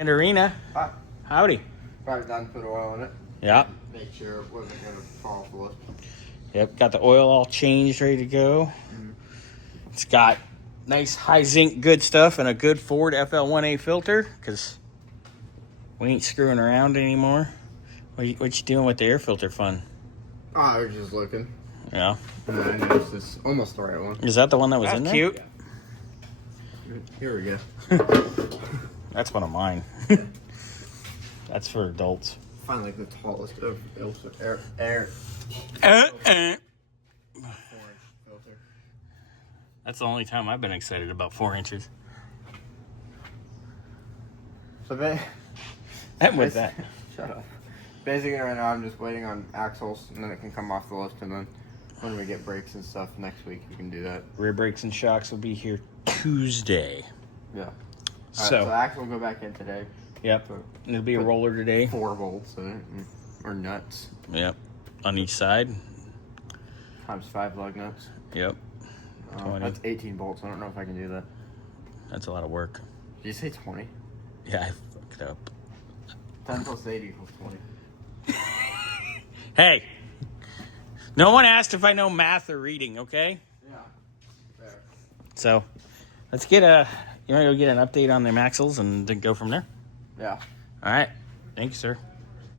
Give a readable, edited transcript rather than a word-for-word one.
And Arena. Hi. Howdy. Probably done put oil in it. Yeah. Make sure it wasn't going to fall off the lift. Yep. Got the oil all changed, ready to go. Mm-hmm. It's got nice high zinc good stuff and a good Ford FL1A filter because we ain't screwing around anymore. What you doing with the air filter fun? Oh, I was just looking. Yeah. And then I noticed this almost the right one. Is that the one that was in there? Cute. Yeah. Here we go. That's one of mine. That's for adults. Find like the tallest of air. 4-inch filter. That's the only time I've been excited about 4 inches. So I'm with that. Shut up. Basically, right now I'm just waiting on axles, and then it can come off the lift, and then when we get brakes and stuff next week, we can do that. Rear brakes and shocks will be here Tuesday. Yeah. So the axle will go back in today. Yep. It'll be a roller today. 4 volts in it, or nuts. Yep. On each side. Times 5 lug nuts. Yep. That's 18 bolts. I don't know if I can do that. That's a lot of work. Did you say 20? Yeah, I fucked up. 10 plus 8 equals 20. Hey, no one asked if I know math or reading, okay? Yeah. Fair. So, let's get you want to go get an update on the axles and then go from there? Yeah. All right. Thank you, sir.